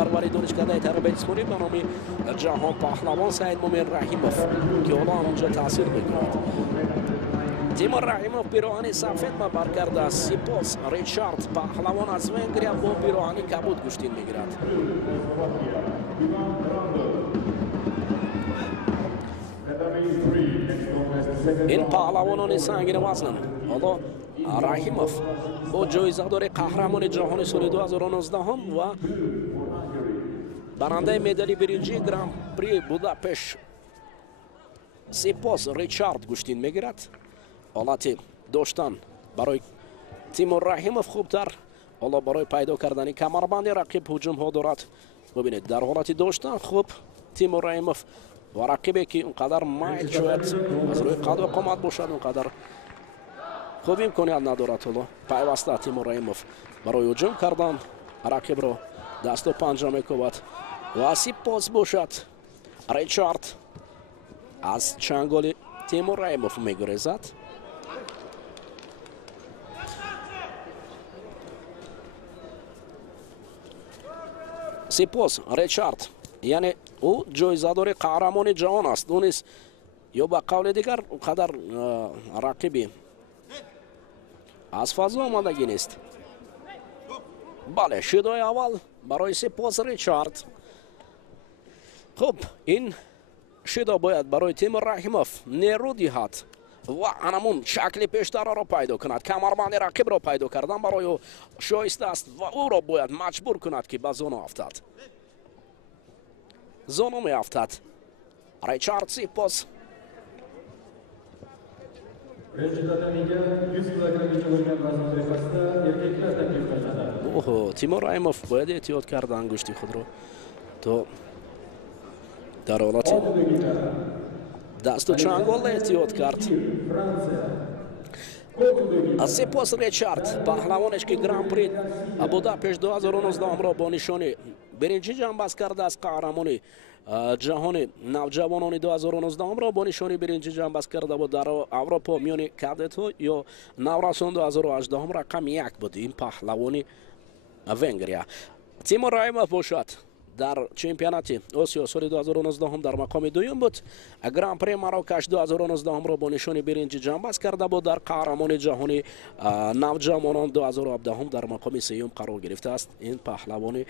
پروری دانشکده تربیت اسمانی به نام جهان پهلوان سعید مومن رحیموف که حالا اونجا تاثیر میکند. تیمور رحیموف پیراهن سفید ما برگرده است. سپاس ریچارد پهلوان از ونگریا با پیراهن کبود گشتین میگیرد. این پهلوانان سنگین وزن حالا رحیموف با جایزه‌دار قهرمان جهان سال 2019 هم و برنده مدال برنجی گران پری بوداپشت سپاس ریچارد گشتین میگیرد. حالتی داشتن برای تیمور رحیموف خوبتر، حالا برای پیدا کردن کمربند رقیب هجوم ها دارد. ببینید در حالتی داشتن خوب تیمور رحیموف و رقیبی که اونقدر مایل شاید از روی قد و قامت باشد اونقدر خوب امکانیت ندارد. حالا پیوسته تیمور رحیموف برای هجوم کردن رقیب را دست و پنجه میکوبد و سپاس باشد ریچارد از چنگال تیمور رحیموف میگریزد. سپاس ریچارد یعنی او جایزه‌دار قهرمان جهان است. اون نیست یا به قول دیگر قدر رقیبی از فضا آمدگی نیست. بله شدای اول برای سپاس ریچارد. خب این شدا باید برای تیمور رحیموف نیرو دهد و همون شکل پیشتر را پیدا کند. کمربند رقیب را پیدا کردن برای او شایسته است و او را باید مجبور کند که به زانو افتد. زانو می افتد ریچارد. سپاس تیمور رحیموف باید احتیاط کرد انگشتی خود را تو در حالت دست و چنگال احتیاط کرد. سپاس ریچارد پهلوانش که گران پری بوداپشت 2019 را با نشان برنجی جنبست کرده است. قهرمان جهان نوجوانان 2019 را با نشان برنجی جنبست کرده بود. در اروپا میان کادت ها یا نورسان 2018 رقم 1 بود این پهلوان ونگریا. تیمور رحیموف باشد در چمپیونات آسیا سال 2019 هم در مقام دوم بود. گران پری مراکش 2019 را با نشان برنجی جنبست کرده بود. در قهرمان جهانی نوجوانان 2017 هم در مقام سوم قرار گرفته است. این پهلوان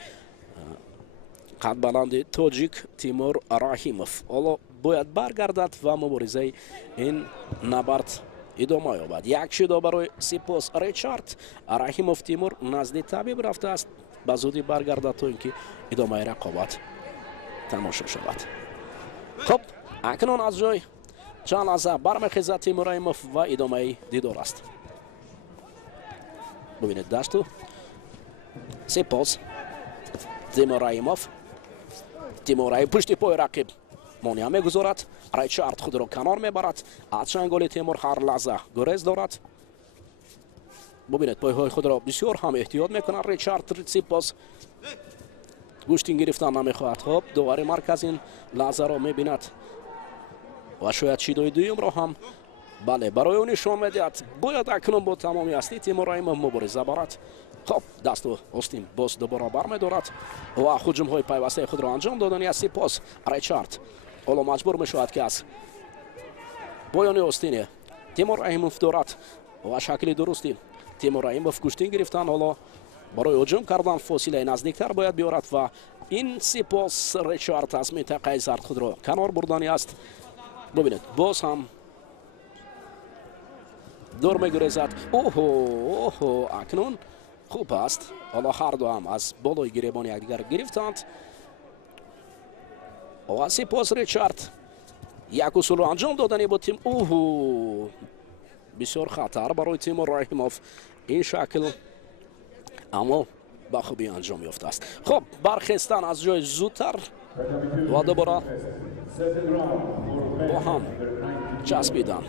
قد بلند تاجیک تیمور رحیموف حالا باید برگردد و مبارزه این نبرد ادامه یابد. یک شدا برای سپاس ریچارد. رحیموف تیمور نزد طبیب رفته است، به زودی برگردد تا اینکه ادامه رقابت تماشا شود. خب اکنون از جای چند لحظه برمیخیزد تیمور رحیموف و ادامه دیدار است. ببینید دستو سپاس تیمور رحیموف. تیمور رحیموف پشت پای رقیب مانع میگذارد. ریچارد خود را کنار میبرد. از چنگال تیمور هر لحظه گریز دارد. ببینید پایهای خود را بسیار هم احتیاط میکند ریچارد. سپاس گوشتین گرفتن نمیخواهد. خب دوباره مرکز این لحظه را میبیند و شاید شیدای دویم را هم بله برای اون نشان میدهد. باید اکنون با تمامی اصلی تیمور رحیموف مبارزه برد. خب دست و آستین باز دوباره برمیدارد و هجوم های پیوسته خود را انجام دادن. سپاس ریچارد حالا مجبور میشود که از پایان آستین تیمور رحیموف دارد و شکل درستی تیمور رحیموف گوشتین گرفتن. حالا برای هجوم کردن فاصله نزدیکتر باید بیارد و این سپاس ریچارد از منطقه زرد خود را کنار بردن است. ببینید باز هم دور میگریزد. اوه اکنون خوب است. حالا هر دو هم از بالای گریبان یکدیگر گرفتند و سپاس ریچارد یک اصول را انجام دادن با تیم. بسیار خطر برای تیمور رحیموف این شکل، اما با خوبی انجام یافته است. خب برخستن از جای زودتر و دوباره با هم چسبیدن.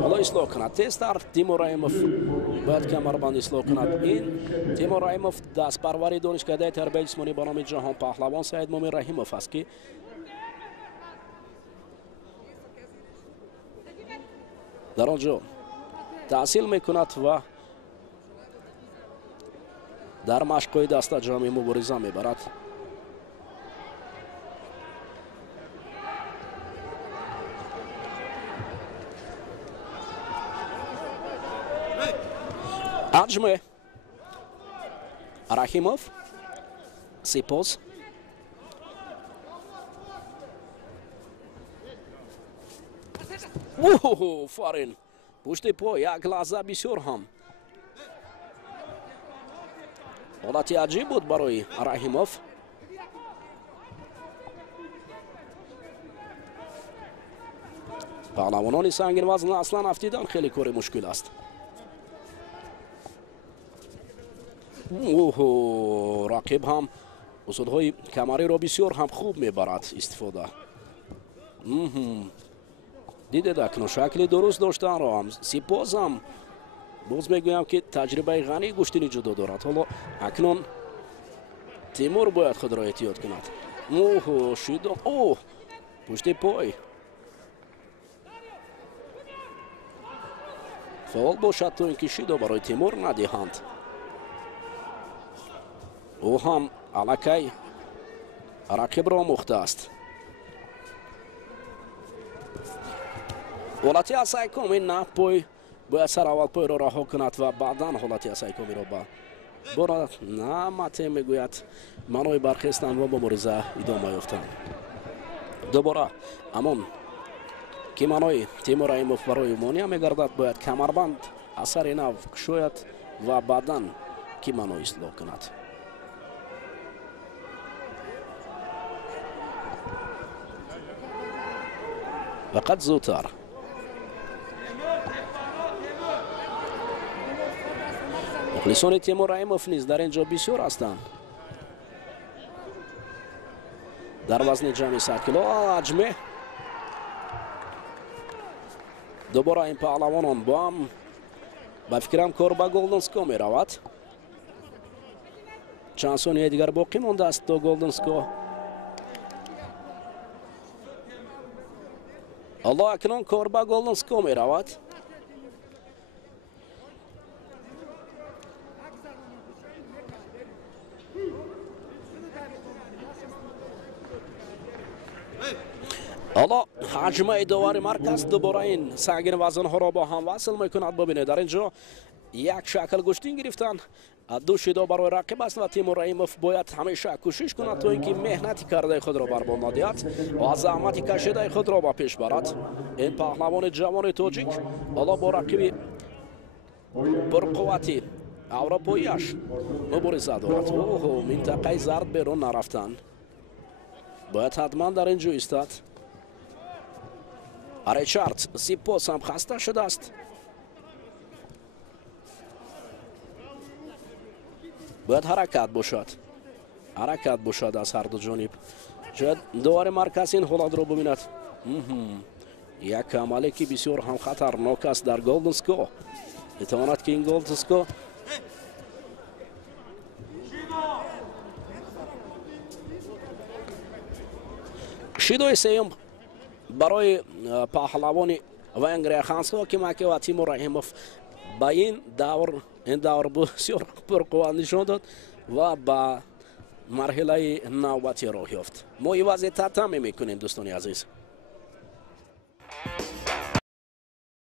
حالا اصلاح کند تستر تیمور رحیموف باید کمربند اصلاح کند. این تیمور رحیموف دست پروری دانشکده تربیت جسمانی به نام جهان پهلوان سعید مومن رحیموف است که در آنجا تحصیل میکند و дар машқҳои дастаҷамъи мубориза мебарад. аҷме раҳимов сипос фарин пушти пой як лаҳза бисёр ҳам ҳолати аҷиб буд барои раҳимов. паҳлавонони сангинвазн аслан афтидан хеле кори мушкил аст. рақиб ҳам усудҳои камариро бисёр ҳам хуб мебарад истифода. дидед акнун шакли дуруст доштанро ҳам сипос ҳам боз мегӯям ки таҷрибаи ғании гӯштини ҷудо дорад. ҳоло акнун тимур бояд худро эҳтиёт кунад. шидо пушти пой фаъол бошад то ин ки шидо барои тимур надиҳанд. ӯ ҳам аллакай рақибро омӯхтааст. ҳолати асайкоми на пой бояд сараввал пойро раҳо кунад ва баъдан ҳолати асайкомиро ба борад. на мате мегӯяд маънои бархестан ва мубориза идома ёфтанд. дубора амон ки маънои тимур раҳимов барои монеа мегардад бояд камарбанд асари нав кушояд ва баъдан ки маъно ислоҳ кунад. фақат зудтар мухлисони тимур раҳимов низ дар ин ҷо бисёр ҳастанд. дар вазни ҷамъи 100 кило аҷме дубора ин паҳлавонон бо ҳам ба фикрам кор ба голденско меравад. чанд сония дигар боқӣ мондааст то голденско. ҳоло акнун кор ба голденско меравад. ҳоло ҳаҷмаи довари марказ дубора ин сангин вазнҳоро бо ҳам васл мекунад. бубинед дар ин ҷо як шакл гӯштин гирифтан. ду шидо барои рақиб аст ва тимур раҳимов бояд ҳамеша кӯшиш кунад то ин ки меҳнати кардаи худро барбод надиҳад ва заҳмати кашидаи худро ба пеш барад. ин паҳлавони ҷавони тоҷик ҳоло бо рақиби пурқуввати авропоияш мубориза дорад. минтақаи зард берун нарафтан бояд ҳатман дар ин ҷо истад. ричард сипос ҳам хаста шудааст. бояд ҳаракат бошад аз ҳарду ҷониб. шояд довари марказ ин ҳолатро бубинад. як амале ки бисёр ҳам хатарнок аст дар голденско. метавонад ки ин голденско шидои сеюм барои паҳлавони венгрия хансо кимаке ва тимур раҳимов ба ин давр бисёр пурқувват нишон дод ва ба марҳилаи навбатӣ роҳ ёфт. мо ивази татами мекунем дӯстони азиз.